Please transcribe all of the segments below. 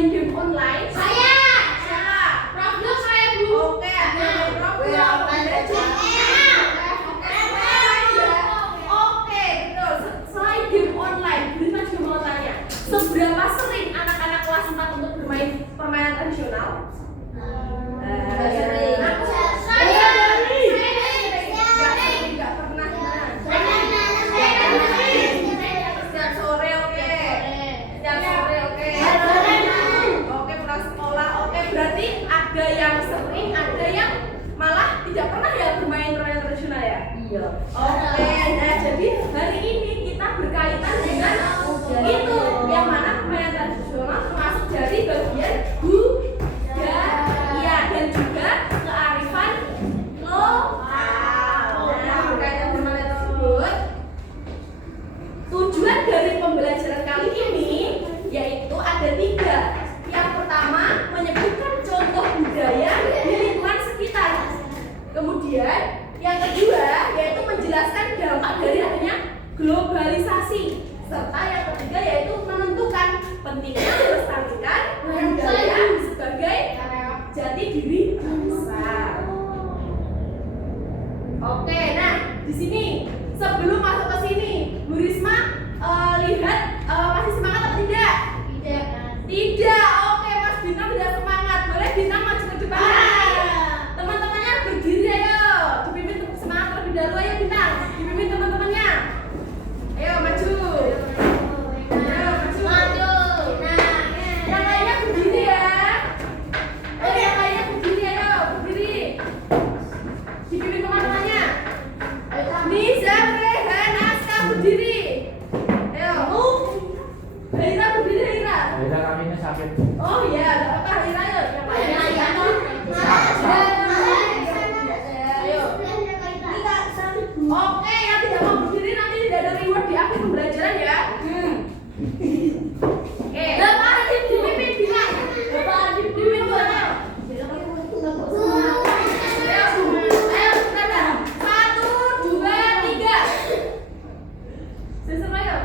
main game online? Saya. Siapa? Roblox saya, Bu. Oke, ada main Roblox. Oke, betul. Selain game online, Burisma juga mau tanya, seberapa sering anak-anak kelas 4 untuk bermain permainan tradisional? Ada yang sering, ada yang malah tidak pernah ya bermain permainan tradisional ya? Iya. Oke, nah jadi hari ini kita berkaitan dengan itu yang mana permainan tradisional termasuk dari bagian budaya dan juga kearifan lokal. Nah, berkaitan dengan hal tersebut, tujuan dari pembelajaran kali ini yaitu ada 3. Yang pertama, menyebutkan contoh budaya di lingkungan sekitar. Kemudian, yang kedua yaitu menjelaskan dampak dari adanya globalisasi. Serta yang ketiga yaitu menentukan pentingnya melestarikan budaya sebagai jati diri bangsa. Oke, nah di sini sebelum masuk ke sini, Bu Risma lihat masih semangat atau tidak? Tidak. Oke, Mas Bintang tidak semangat. Boleh Bintang maju ke depan. Teman-temannya berdiri ayo. Dipimpin semangat terlebih dahulu ayo Bintang. Dipimpin teman-temannya. Ayo maju. Ayo maju. Nah, yang lainnya berdiri ya. Ayo yang lainnya berdiri ayo, berdiri. Dipimpin teman-temannya. Niza, Rehan, Aska berdiri. Ayo. Haira berdiri Haira. Haira kami ini sakit. Oh iya, enggak apa-apa Haira ayo. Yang lainnya ayo. Oke, yang tidak mau berdiri nanti tidak ada reward di akhir pembelajaran ya. Oke. Bapak Adib dipimpin bilang. Bapak Adib dipimpin ayo. Ayo, sudah. 1, 2, 3. Sesama ayo.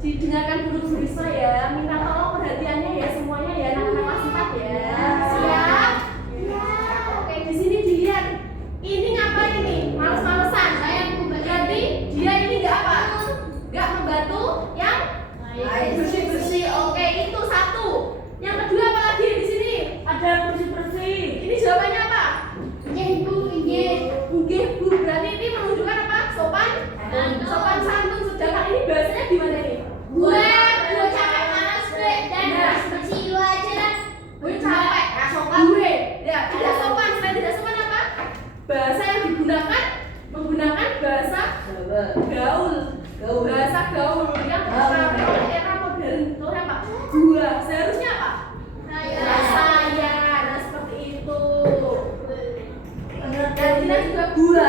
Didengarkan dulu Burisma ya, minta tolong perhatiannya ya semuanya ya anak-anak kelas 4 ya. Siap? Oke, di sini dilihat. Ini ngapain nih? Males-malesan. Berarti dia ini nggak apa? Nggak membantu yang bersih-bersih. Oke, itu satu. Yang kedua apa lagi di sini? Ada bersih-bersih. Ini jawabannya apa? Nggih, Bu. Berarti ini menunjukkan apa? Sopan santun. Sedangkan ini bahasanya gimana nih? Gue capek malas gue dan bersih lu aja lah. Gue capek, sopan gue. Ya, tidak sopan, saya tidak gaul. Bahasa gaul yang dipengaruhi oleh era modern. Contohnya apa? Gua. Seharusnya apa? Saya. Nah, seperti itu. Dan kita juga gua.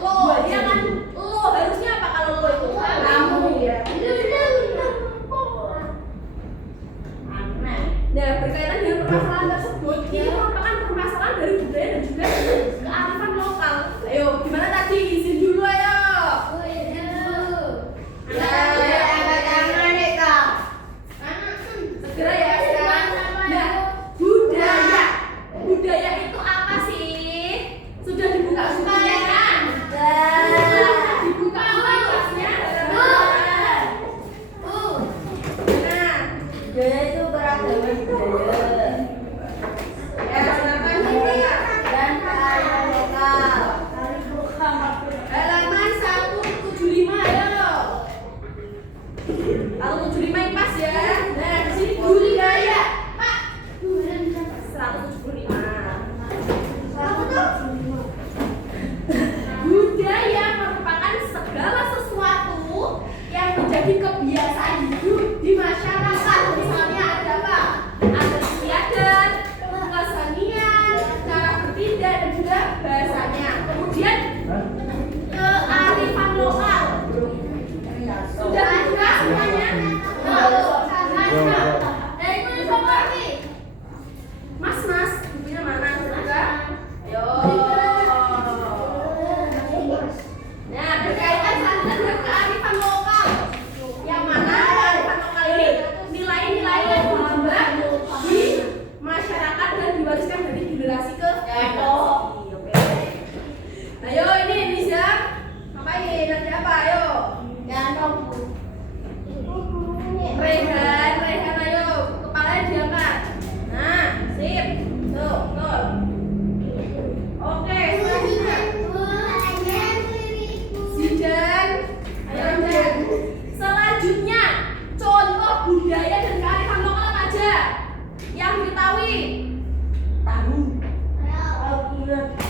Lo. Dia kan lo. Harusnya apa kalau lo itu? Kamu ya. Nah, berkaitan dengan permasalahan tersebut, ini merupakan permasalahan dari budaya dan juga kearifan lokal. Ayo, gimana tadi? Izin dulu ayo. Segera ya sekarang. Nah, budaya. Budaya itu apa sih? Sudah dibuka bukunya? Dibuka kelasnya? Nah, Budaya itu keragaman budaya ya silakan ini dan kearifan lokal. halaman 175 ayo. 175 ini pas ya. Nah, di sini budaya. Pak. 175. Budaya merupakan segala sesuatu yang menjadi kebiasaan hidup di masyarakat. Misalnya ada apa? Ada istiadat, kesenian, cara bertindak dan juga bahasanya. Kemudian kearifan lokal. Sudah dibuka semuanya? Itu seperti Mas, bukunya mana? Sudah? Ayo. Nah, berkaitan dengan kearifan lokal. Yang mana kearifan lokal ini nilai-nilai yang berkembang di masyarakat dan diwariskan dari generasi ke generasi. Oke. Ayo ini Nisa. Ngapain? Nanti apa? Ayo. Rehan ayo. Kepalanya diangkat. Nah, sip. Tuh. Oke, selanjutnya. Zidan. Ayo Zidan. Selanjutnya, contoh budaya dan kearifan lokal apa aja yang diketahui?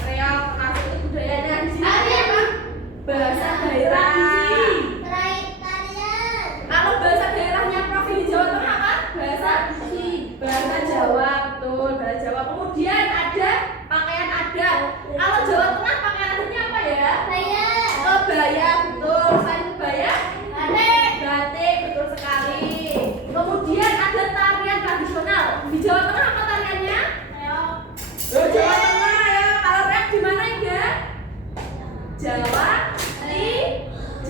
Real, termasuk itu budayanya. Di sini ada apa? Bahasa daerah. Kalau bahasa daerahnya provinsi Jawa Tengah apa? Bahasa Jawa, betul, bahasa Jawa. Kemudian ada pakaian adat. Kalau Jawa Tengah pakaian adatnya apa ya? Kebaya, betul. Selain kebaya, batik, betul sekali. Kemudian ada tarian tradisional. Di Jawa Tengah apa tariannya? Jawa Tengah ya. Kalau rap di mana ya?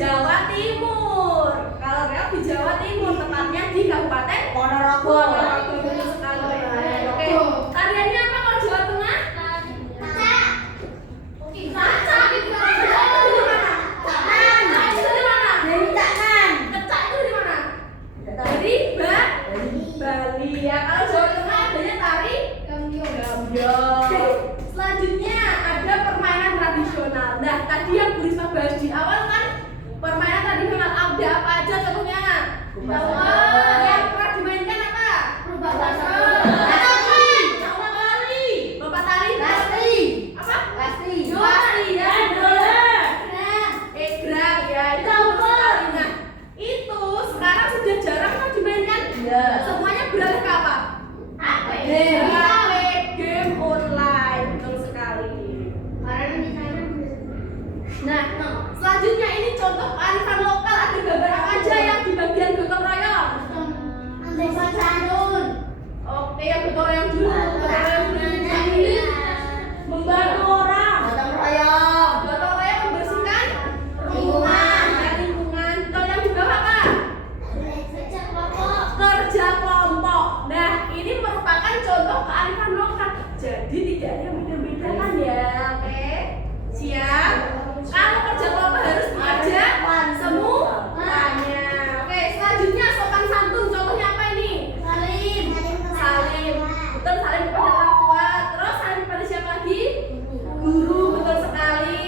Jawa Timur. Kalau rap di Jawa Timur, tepatnya di Kabupaten Ponorogo. Betul sekali. Oke. Tariannya apa kalau Jawa Tengah? Kaca. Kecak itu di mana? Dari Bali. Ya, kalau Jawa Tengah adanya tari gambyong. Selanjutnya ada permainan tradisional. Nah, tadi yang Bu Risma bahas di awal kan permainan tradisional. Ada apa aja contohnya? Yang pernah dimainkan apa? Lompat tali. Apa? Pasti ya. Egrang ya. Itu sekali. Nah, itu sekarang sudah jarang kan dimainkan. Semuanya beralih ke apa? HP, game online. Betul sekali. Nah, selanjutnya ini contoh kearifan lokal. Ada gambar apa aja yang di bagian gotong royong? Oke, yang gotong royong dulu. Ini membantu orang. Gotong royong membersihkan lingkungan. Kalau yang di bawah apa? Kerja kelompok. Nah, ini merupakan contoh kearifan lokal. Jadi tidak ada yang beda-beda kan ya? Oke, siap. Kalau kerja kelompok harus diajak semuanya. Oke, selanjutnya sopan santun. Contohnya apa ini? Salim. Betul, salim kepada orang tua. Terus salim kepada siapa lagi? Guru. Betul sekali.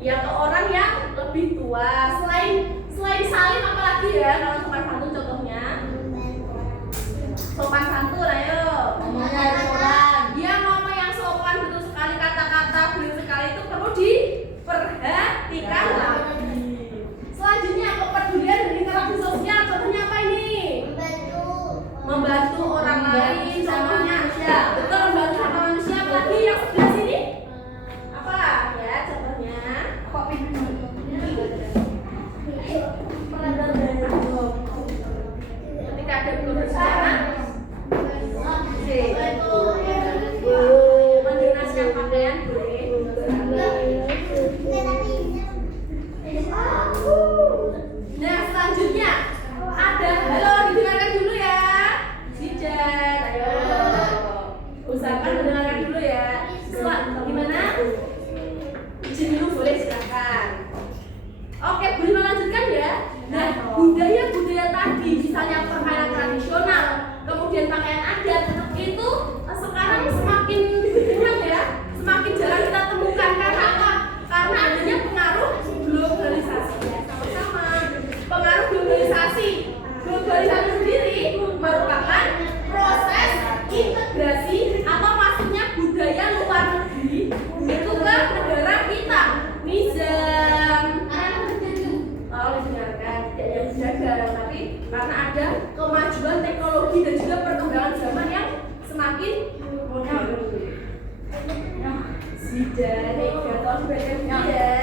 Ya, ke orang yang lebih tua. Selain salim apa lagi ya kalau sopan santun contohnya? Sopan santun, ayo. Dia ngomong yang sopan, betul sekali, kata-kata benar sekali itu perlu diperhatikan. ada global sejarah. Mengenaskan pakaian boleh. Nah, selanjutnya ada, halo, didengarkan dulu ya. Sijan, ayo. Usahakan mendengarkan dulu ya. Gimana? Izin dulu boleh, silakan. Oke, boleh melanjutkan ya. Nah, budaya-budaya tadi, misalnya permainan tradisional, kemudian pakaian adat, itu sekarang semakin berkembang ya, semakin jarang kita temukan. Karena apa? Karena adanya pengaruh globalisasi. Sama-sama. Pengaruh globalisasi. Globalisasi sendiri merupakan proses integrasi atau masuknya budaya luar negeri itu ke negara kita. Nizam. Kalau didengarkan tidak yang dijaga, tapi karena ada kemajuan teknologi dan juga perkembangan zaman yang semakin modern. Sidan, gatos bedanya ya.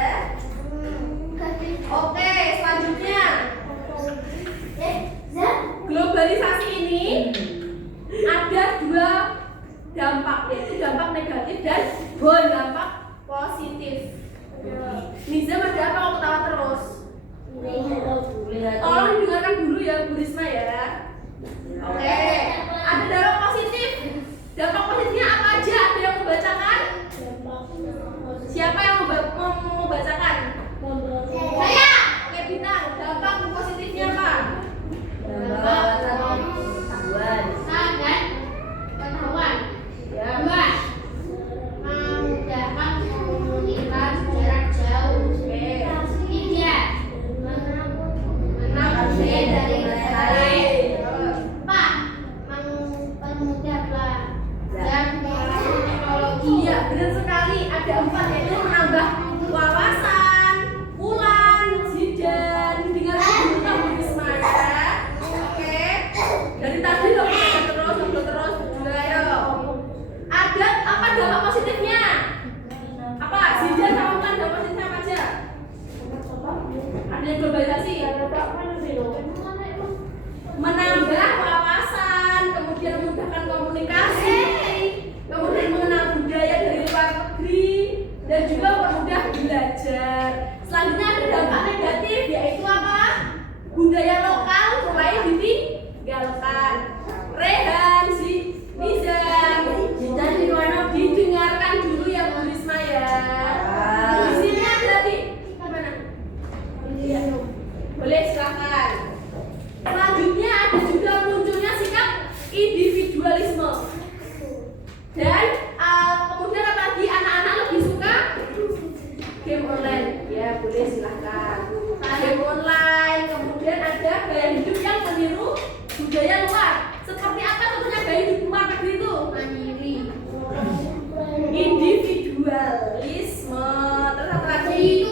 Oke, selanjutnya globalisasi ini ada dua dampak, yaitu dampak negatif dan dampak positif. Nizam ada apa kalau ketawa terus? Tolong didengarkan dulu ya Bu Risma ya. Oke, ada dampak positif. Dampak positifnya apa aja? Ada yang membacakan? Siapa yang membacakan? Saya. Oke, Bintang. Dampak positifnya apa? Dampak pengetahuan. Pengetahuan. Ya. Dua, memudahkan komunikasi jarak jauh. Oke. Tiga, Menambah dari lain. empat, mempermudah belajar teknologi. Iya, benar sekali. Ada 4, yaitu menambah wawasan, pulang, sidan, dengarkan dulu Bu Risma ya. Oke. Dari tadi terus, ayo. Ada apa dampak positifnya? Apa? Sidan sama Ulan dampak positifnya apa aja? Ada yang globalisasi. Menambah wawasan, kemudian memudahkan komunikasi, kemudian mengenal budaya dari luar negeri, dan juga mempermudah belajar. Selanjutnya ada dampak negatif, yaitu apa? Budaya lokal mulai ditinggalkan. Rehan, Nizam, dan didengarkan dulu ya Bu Risma ya. Di sini ada di gimana? Boleh, silakan. Selanjutnya ada juga munculnya sikap individualisme. Dan kemudian apalagi anak-anak lebih suka game online. Ya, boleh, silahkan. Game online, kemudian ada gaya hidup yang meniru budaya luar. Seperti apa tentunya gaya hidup luar negeri itu? Mandiri. Individualisme. Terus apa lagi?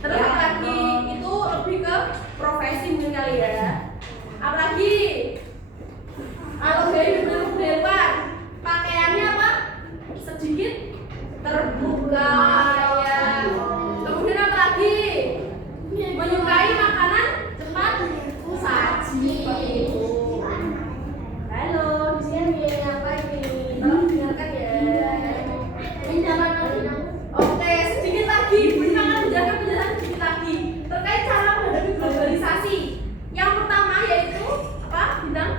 Terus apa lagi? Itu lebih ke profesi mungkin kali ya. Apalagi kalau gaya hidup budaya luar, pakaiannya apa? Sedikit terbuka ya. Kemudian apa lagi? Menyukai makanan cepat saji. Halo, di sini apa ini? Tolong dengarkan ya. Oke, sedikit lagi. Bintang akan menjelaskan penjelasan sedikit lagi terkait cara menghadapi globalisasi. Yang pertama yaitu apa? Bintang?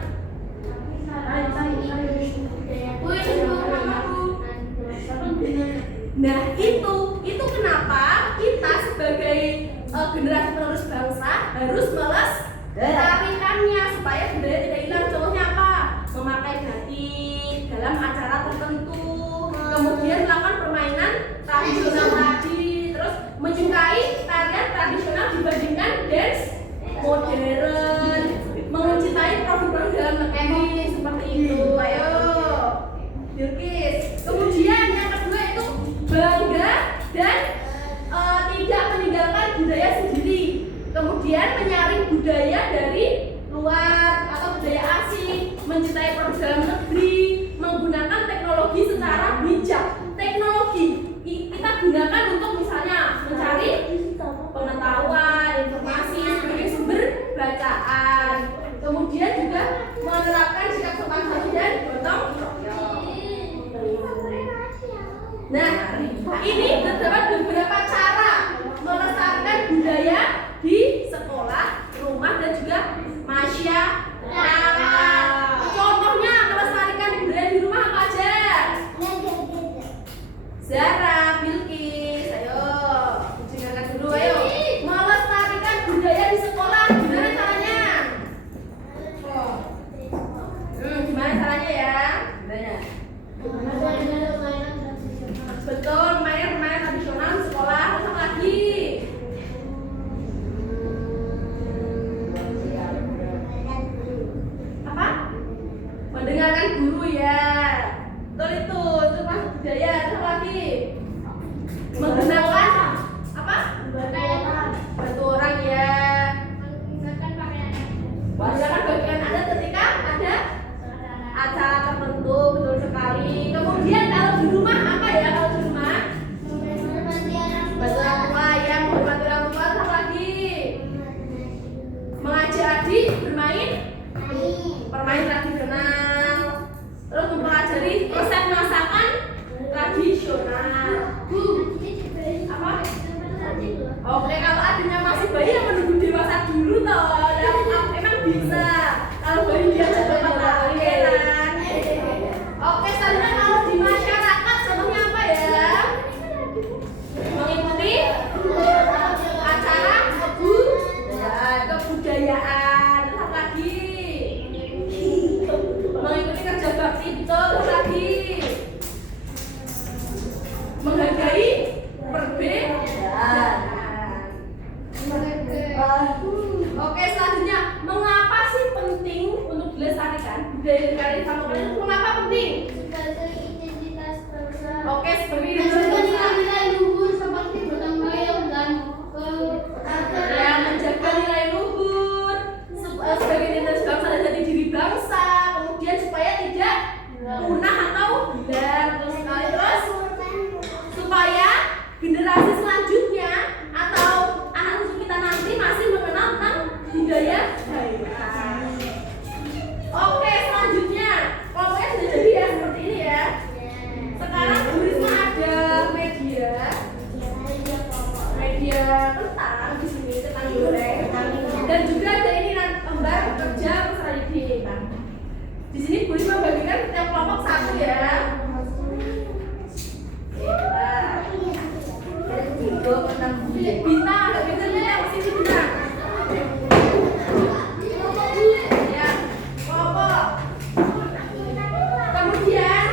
Nah, itu kenapa kita sebagai generasi penerus bangsa harus melestarikannya supaya budaya tidak hilang. Contohnya apa? Memakai batik dalam acara tertentu, kemudian melakukan permainan tradisional tadi, terus menyukai tarian tradisional dibandingkan dance modern, mencintai produk-produk dalam negeri seperti itu. Ayo, Bilkis. Kemudian yang kedua itu bangga dan tidak meninggalkan budaya sendiri. Kemudian menyaring budaya dari luar atau budaya asing, mencintai produk dalam negeri, menggunakan teknologi secara bijak. Teknologi kita gunakan untuk misalnya mencari pengetahuan, informasi sebagai sumber bacaan. Kemudian juga menerapkan sikap sopan santun dan gotong royong. Nah, ini terdapat beberapa cara melestarikan budaya di sekolah, rumah, dan juga masyarakat. Contohnya melestarikan budaya di rumah apa aja? Zara, Bilkis, ayo dengarkan dulu, ayo. Melestarikan budaya di sekolah, gimana caranya? Gimana caranya ya? Betul, mainan permainan tradisional di sekolah. Terus apa lagi? Apa? Mendengarkan guru ya. Betul itu masuk budaya. Terus apa lagi? Menggunakan apa? Bantu orang ya. Menggunakan bagian adat ketika ada acara tertentu, betul sekali. Kemudian kalau di rumah apa ya? Kalau di rumah bantu orang tua ya, menghormati orang tua. Apa lagi? Mengajak adik bermain permainan tradisional. Terus mempelajari resep masakan tradisional. Apa? Oke, kalau adanya masih bayi yang menunggu dewasa dulu toh, emang bisa. Kalau bayi dia sudah kan. Oke, selanjutnya kalau di masyarakat contohnya apa ya? Mengikuti acara kebudayaan. Apa lagi? Mengikuti kerja bakti, betul. Apa lagi? Menghargai perbedaan. Oke, selanjutnya mengapa sih penting untuk dilestarikan budaya dari sama kalian? Mengapa penting? Oke, seperti itu. Ya, menjaga nilai luhur sebagai identitas bangsa dan jati diri bangsa. Kemudian supaya tidak punah atau hilang. Terus supaya generasi selanjutnya atau anak cucu kita nanti masih mengenal tentang budaya daerah. Oke, selanjutnya kelompoknya sudah jadi ya, seperti ini ya. Sekarang Bu Risma ada media tentang di sini tentang goreng, dan juga ada ini lembar kerja mesra didik. Di sini Bu Risma bagikan setiap kelompok satu ya. Bintang, ada bintang sini bintang. Ya, kelompok. Kemudian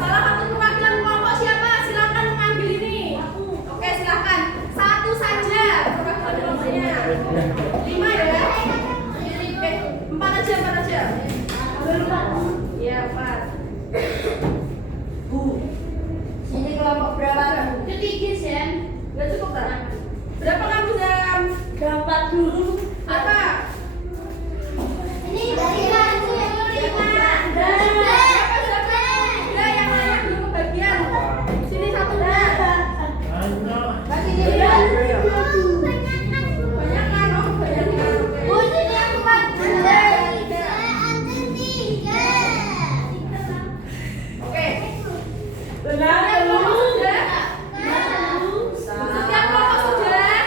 salah satu perwakilan kelompok siapa? Silakan mengambil ini. Oke, silakan. Satu saja perwakilan kelompoknya. 5 ya. 4 aja. Ya, 4. Ini kelompok berapa kamu? Ketiga, Sam. Gak cukup tak? Berapa kamu, Sam? Dapat dulu. Apa? Ini dari aku yang Ya, yang lain belum kebagian. Sini satu dah. Bagi ini. Banyak kan? Oh, banyak kan? ini aku Oke. Benar. Setiap kelompok sudah.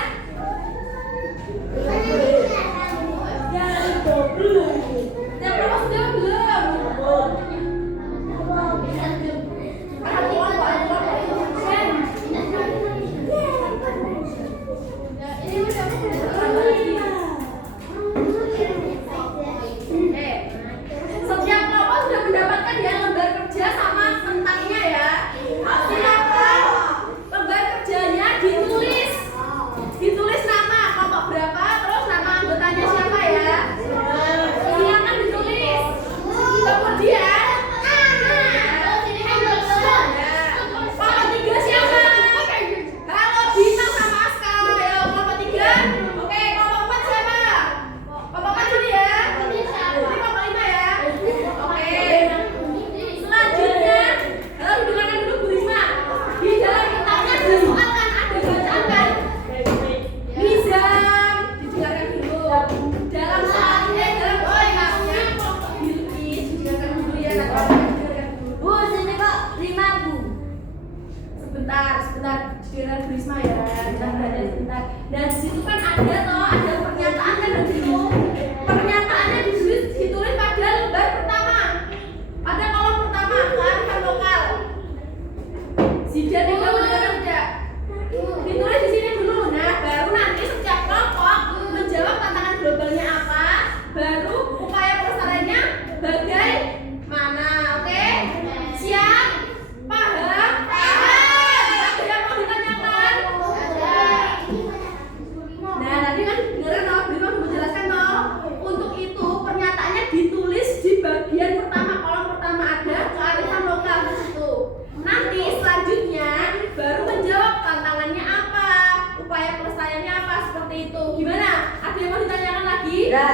lagi? Enggak.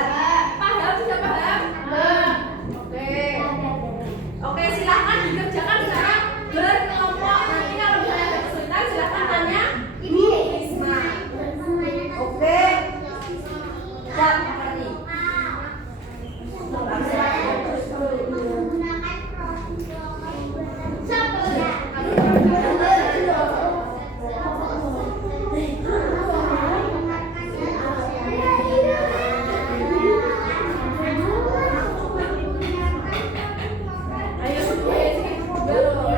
Paham? Sudah paham? Oke. Oke, silahkan dikerjakan sekarang berkelompok. Nanti kalau misalnya ada kesulitan silahkan tanya Bu Risma. Oke. Siap, mengerti. Ayo, baru.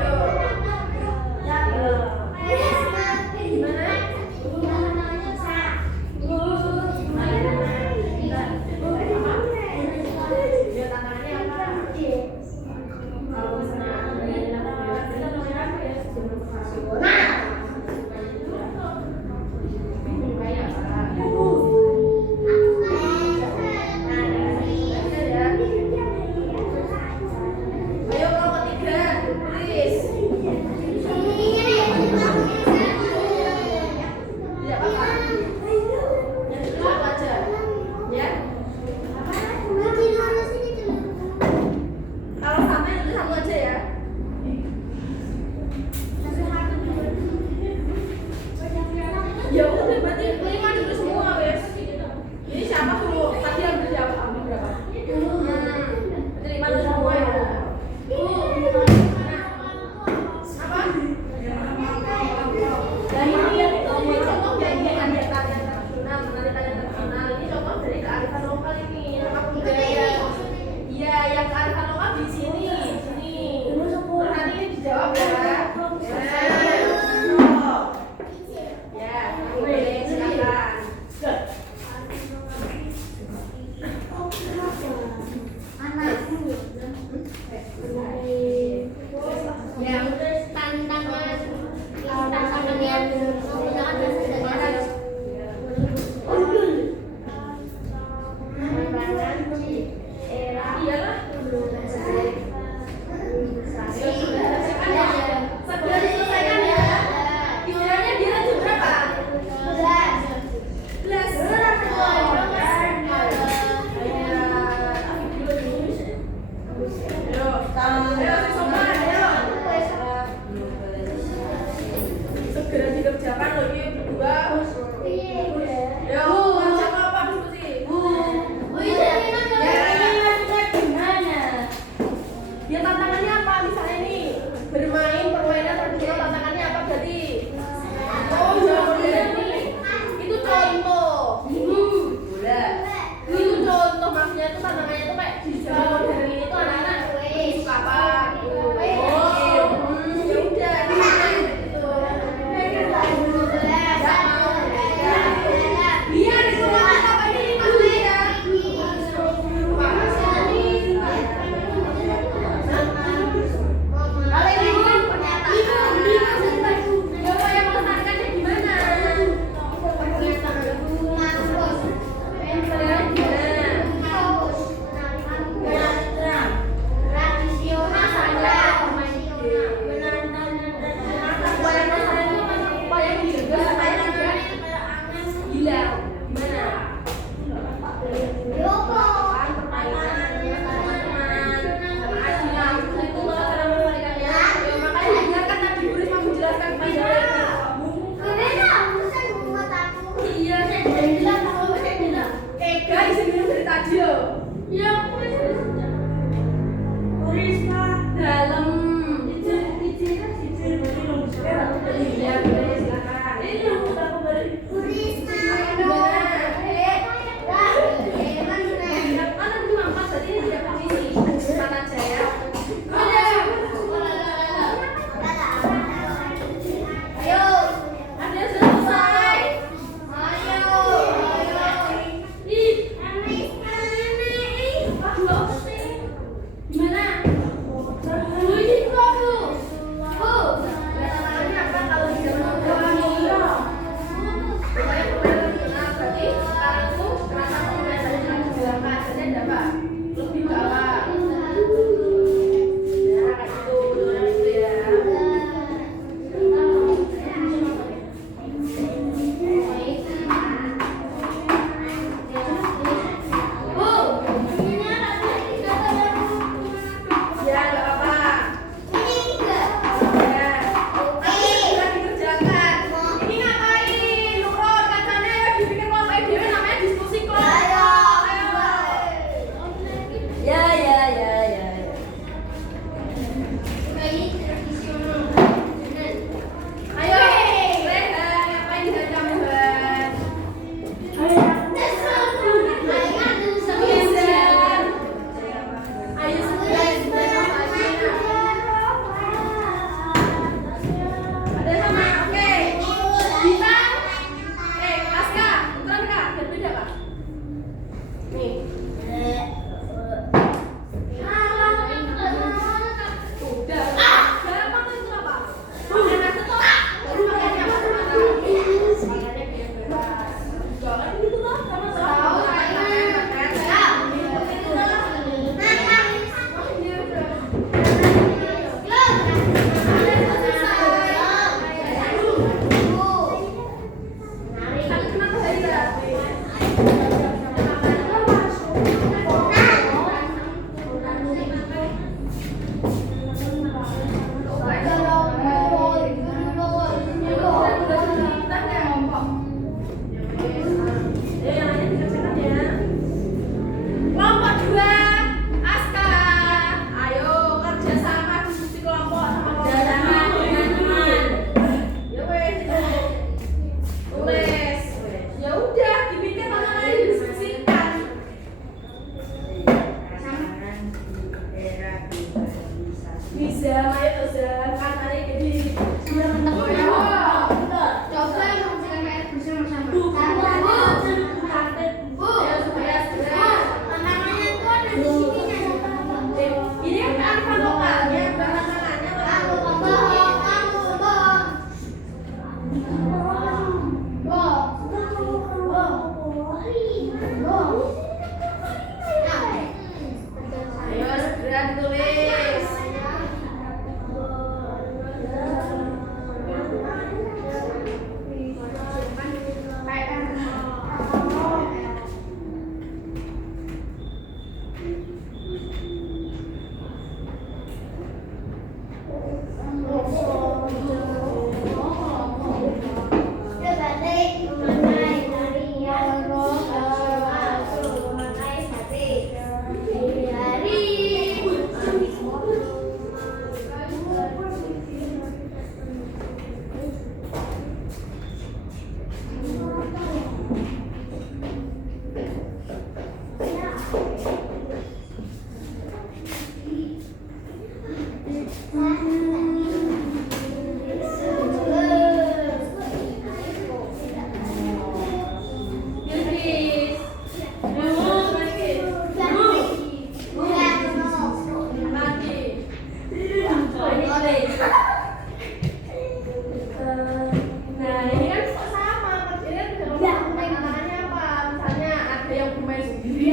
Gimana? Yudis. Nah, ini kan kok sama. Ini kan tidak mau tantangannya apa? Misalnya ada yang bermain sendiri,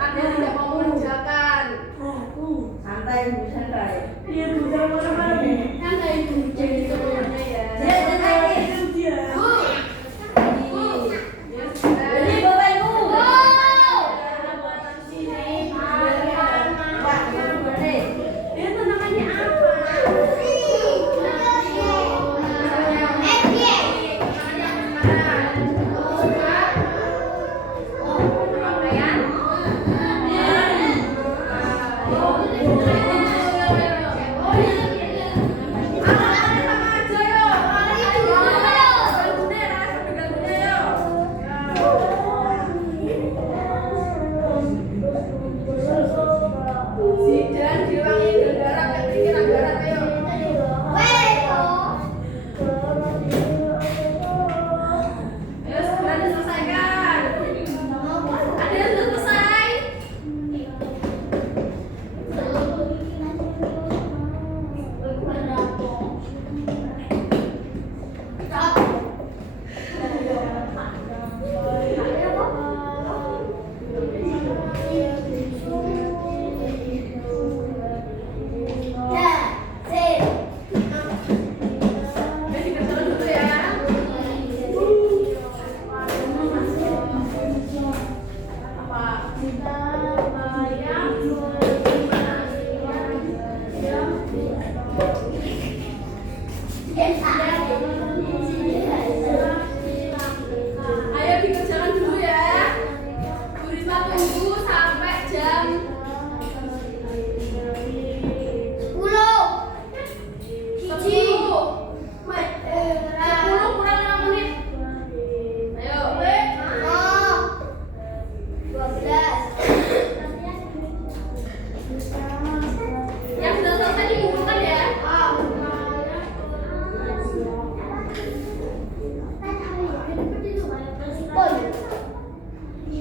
ada yang tidak mau mengerjakan. Santai, santai. Iya, bukan mana-mana. Santai dulu jadi semuanya ya. Dia santai. Ya sudah. Jadi bapak ibu. Sini. Pak, yang boleh. Ini tantangannya apa? Zidan diulangi berdarah dan pikiran darah ayo. Ayo segera diselesaikan. Ada yang sudah selesai? Ayo dikerjakan dulu ya. Apa? Ayo dikerjakan dulu ya. Bu Risma tunggu sampai jam 10 kurang 5 menit. Ayo. Yang sudah selesai dikumpulkan ya.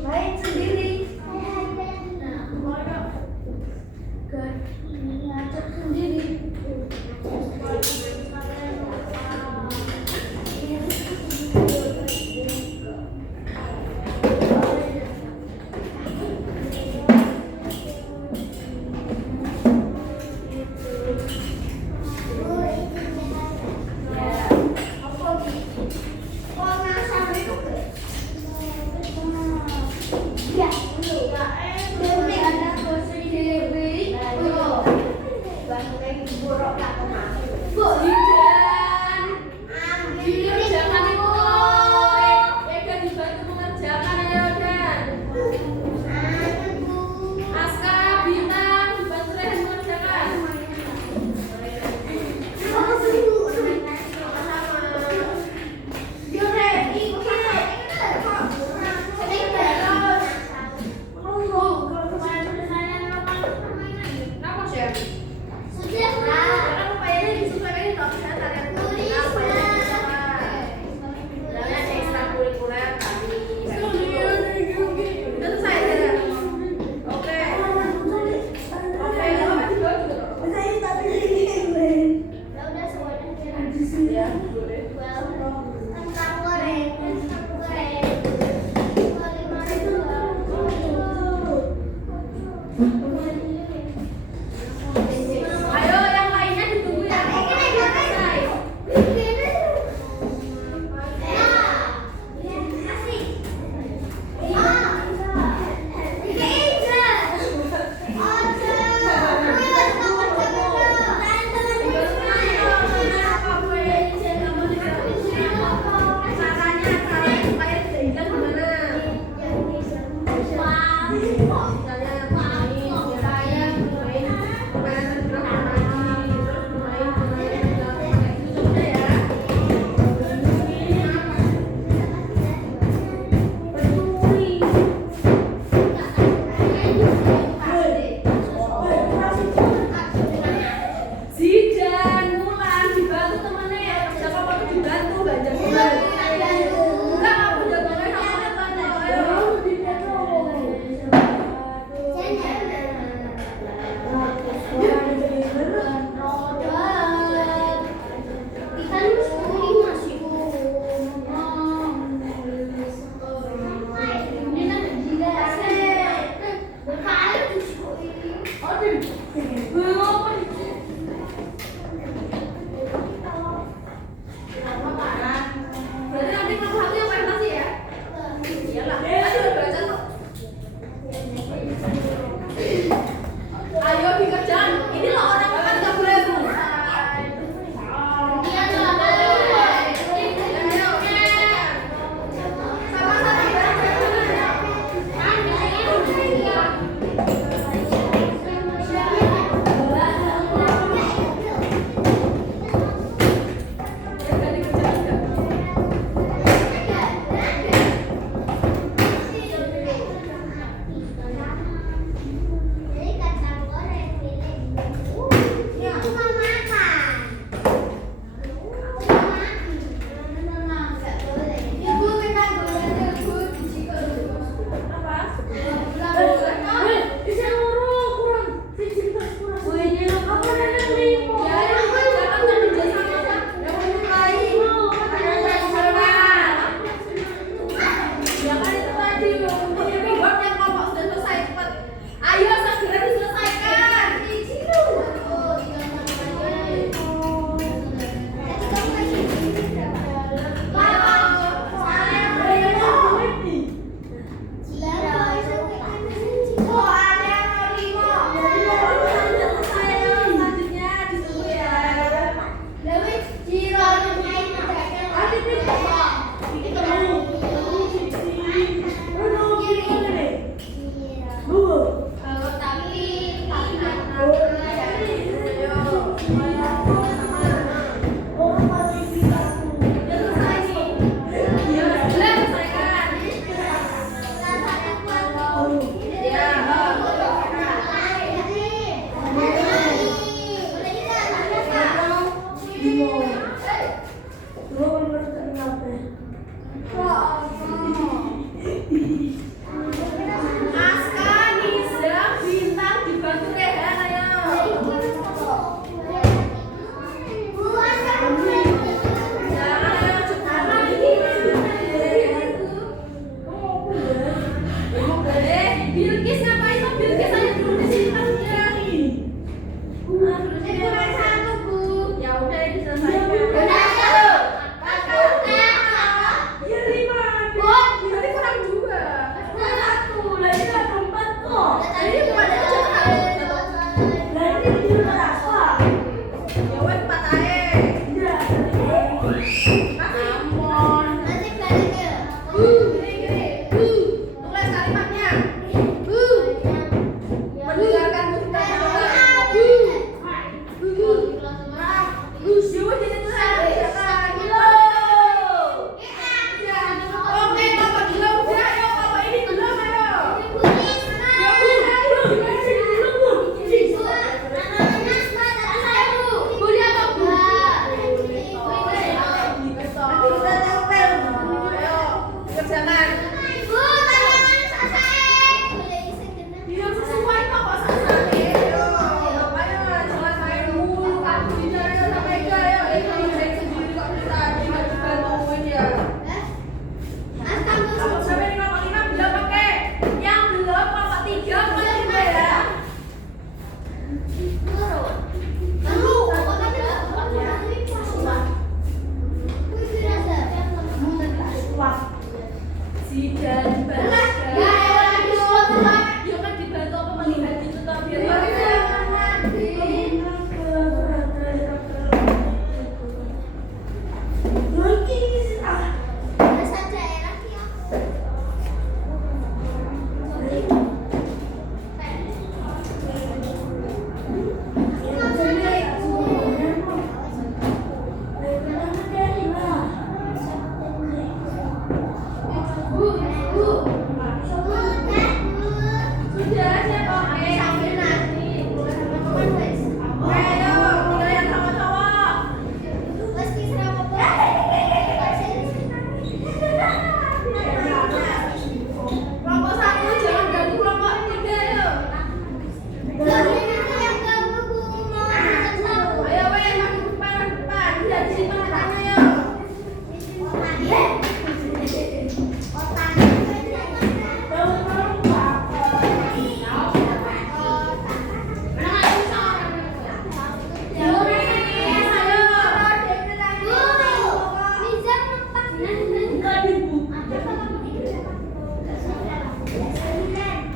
Main sendiri. Ngajak sendiri. Zidan. Dikerjakan itu. Ega dibantu mengerjakan ayo Dan. Aska, Bintang dibantu Rehan mengerjakan. Kenapa sih? Karena upayanya disesuaikan dengan misalnya tarian budaya, upayanya disesuaikan. Misalnya ekstrakurikuler tadi. Udah selesai ya? Oke. Oke, apa juga gitu? Ya, boleh. Ayo yang lainnya ditunggu ya. Selesai. Caranya supaya tidak hilang gimana? Misalnya main, permainan tergerak lagi, terus permainan itu sudah ya.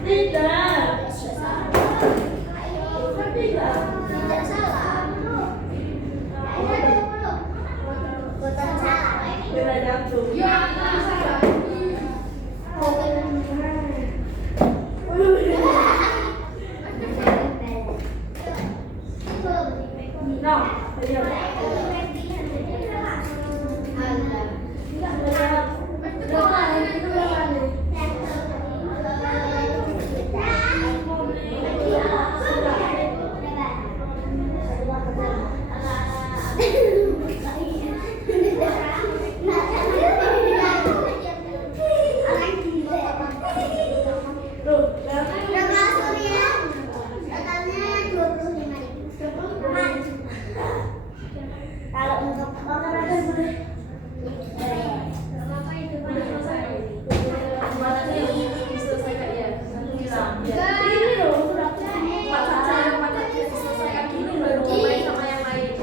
Tidak. Tidak salah. Bukan salah. Beda jantung. Ya, salah. No, ayo. Tuh, Berapa Surya? Totalnya 25.000. Kalau untuk olahraga boleh. Berapa itu Pak? Mana nih? Diselesaikan ya. Satu hilang. Ya. ini loh, sudah Empat saja yang empat tadi diselesaikan dulu baru mau main sama yang lain.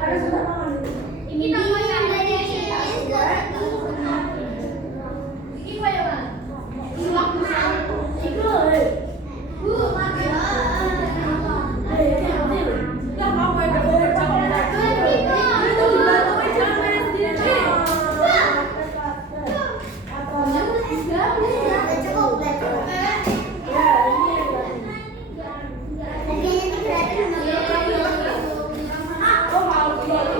harus sudah makan. Ini namanya dari Itu, Ya kamu yang gak boleh cakap. Itu dibantuin jangan main sendiri. Oh, mau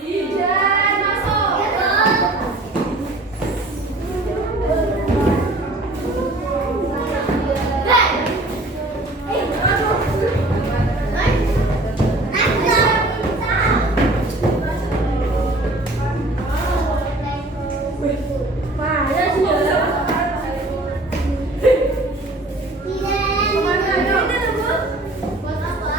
Tidak masuk. Mana sih ya? Kemana? Buat apa?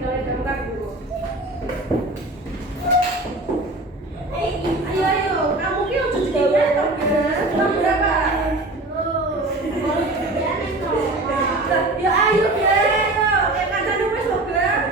kalian angkat dulu. Ayo, kamu ki ojo digawé to, Gan. Nomor berapa? Ya ayo, Gan. Kayak kancane wis lho, Gan.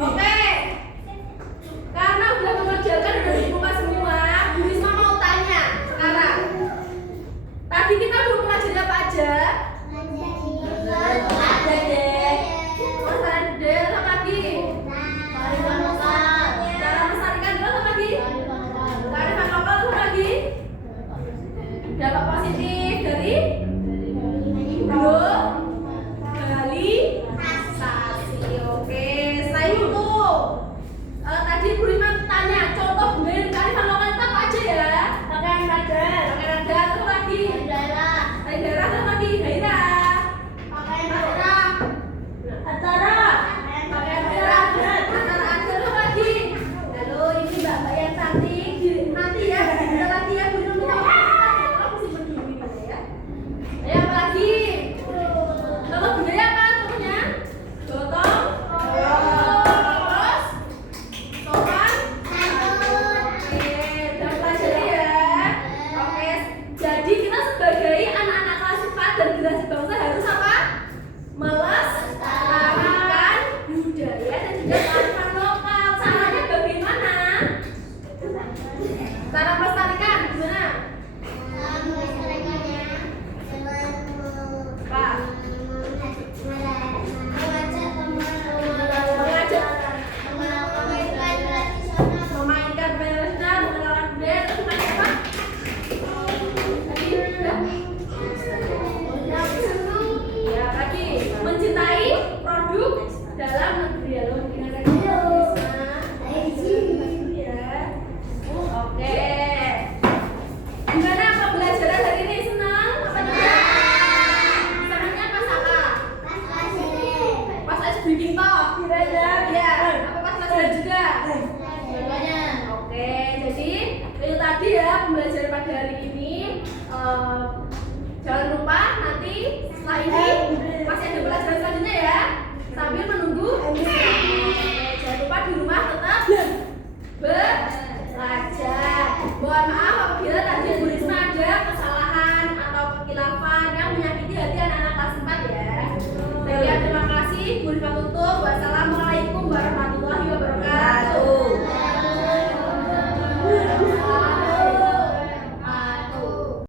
Oke. Karena udah mengerjakan udah dibuka semua, Bu Risma mau tanya sekarang. Tadi kita udah pelajari apa aja? Ada deh. Masalah deh, apa lagi? Cara melestarikan dulu apa lagi? Kearifan lokal apa lagi? Dampak positif dari globalisasi. Oke, selain itu tadi Bu Risma tanya contoh budaya kearifan lokal itu apa aja ya? Pakaian adat, apa lagi? Daerah, apa lagi? Daerah. Acara adat apa lagi? Halo, ini mbak-mbak yang cantik. Nanti ya, kita lagi ya Bu Risma minta aku simpen dulu ini ya. Ayo apa lagi? Contoh budaya apa contohnya? Gotong terus sopan. Oke, udah pelajari ya. Oke, jadi kita sebagai anak-anak kelas 4 dan generasi bangsa harus apa? Melestarikan budaya dan juga kearifan